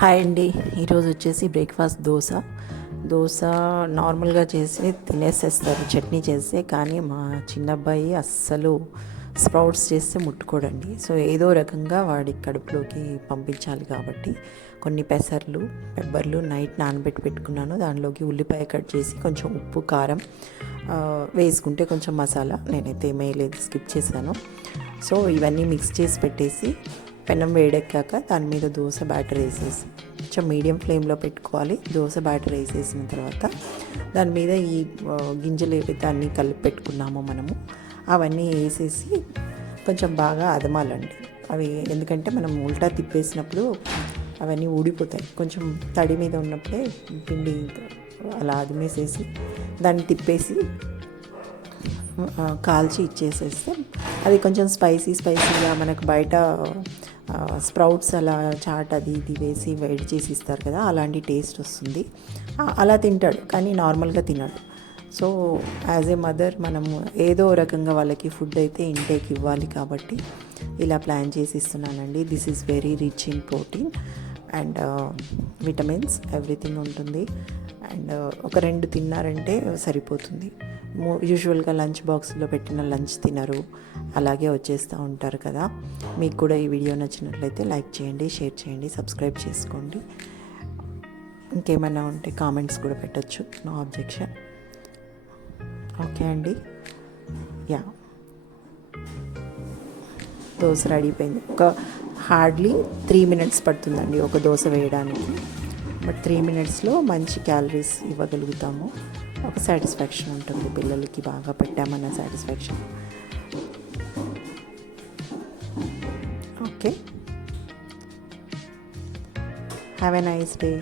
Hi అండి. ఈరోజు వచ్చేసి బ్రేక్ఫాస్ట్ దోశ నార్మల్గా చేసి తినేసేస్తారు చట్నీ చేస్తే. కానీ మా చిన్నబ్బాయి అస్సలు స్ప్రౌట్స్ చేస్తే ముట్టుకోడండి. సో ఏదో రకంగా వాడి కడుపులోకి పంపించాలి కాబట్టి కొన్ని పెబ్బర్లు నైట్ నానబెట్టి పెట్టుకున్నాను. దానిలోకి ఉల్లిపాయ కట్ చేసి కొంచెం ఉప్పు కారం వేసుకుంటే కొంచెం మసాలా నేనైతే వేయలేదు, స్కిప్ చేశాను. సో ఇవన్నీ మిక్స్ చేసి పెట్టేసి పెనం వేడెక్కాక దాని మీద దోశ బ్యాటర్ వేసేసి కొంచెం మీడియం ఫ్లేమ్లో పెట్టుకోవాలి. దోశ బ్యాటర్ వేసేసిన తర్వాత దాని మీద ఈ గింజలు ఏవైతే అన్నీ కలిపి పెట్టుకున్నామో మనము అవన్నీ వేసేసి కొంచెం బాగా అదమాలండి. అవి ఎందుకంటే మనం ఉల్టా తిప్పేసినప్పుడు అవన్నీ ఊడిపోతాయి. కొంచెం తడి మీద ఉన్నప్పుడే పిండి అలా అదిమేసేసి దాన్ని తిప్పేసి కాల్చి ఇచ్చేసేస్తే అది కొంచెం స్పైసీగా మనకు బయట స్ప్రౌట్స్ అలా చాట్ అది ఇది వేసి వేడి చేసి ఇస్తారు కదా, అలాంటి టేస్ట్ వస్తుంది. అలా తింటాడు కానీ నార్మల్గా తినడు. సో యాజ్ ఏ మదర్ మనము ఏదో రకంగా వాళ్ళకి ఫుడ్ అయితే ఇంటేక్ ఇవ్వాలి కాబట్టి ఇలా ప్లాన్ చేసి ఇస్తున్నానండి. This is very rich in protein and vitamins everything ఉంటుంది. అండ్ ఒక 2 తిన్నారంటే సరిపోతుంది. యూజువల్గా లంచ్ బాక్స్లో పెట్టిన లంచ్ తినరు, అలాగే వచ్చేస్తూ ఉంటారు కదా. మీకు కూడా ఈ వీడియో నచ్చినట్లయితే లైక్ చేయండి, షేర్ చేయండి, సబ్స్క్రైబ్ చేసుకోండి. ఇంకేమైనా ఉంటే కామెంట్స్ కూడా పెట్టచ్చు, నో అబ్జెక్షన్. ఓకే అండి. యా, దోశ రెడీ అయిపోయింది. ఒక హార్డ్లీ 3 minutes పడుతుందండి ఒక దోశ వేయడానికి. బట్ 3 minutesలో మంచి క్యాలరీస్ ఇవ్వగలుగుతాము. ఒక సాటిస్ఫాక్షన్ ఉంటుంది, పిల్లలకి బాగా పెట్టామన్న satisfaction. Okay, have a nice day.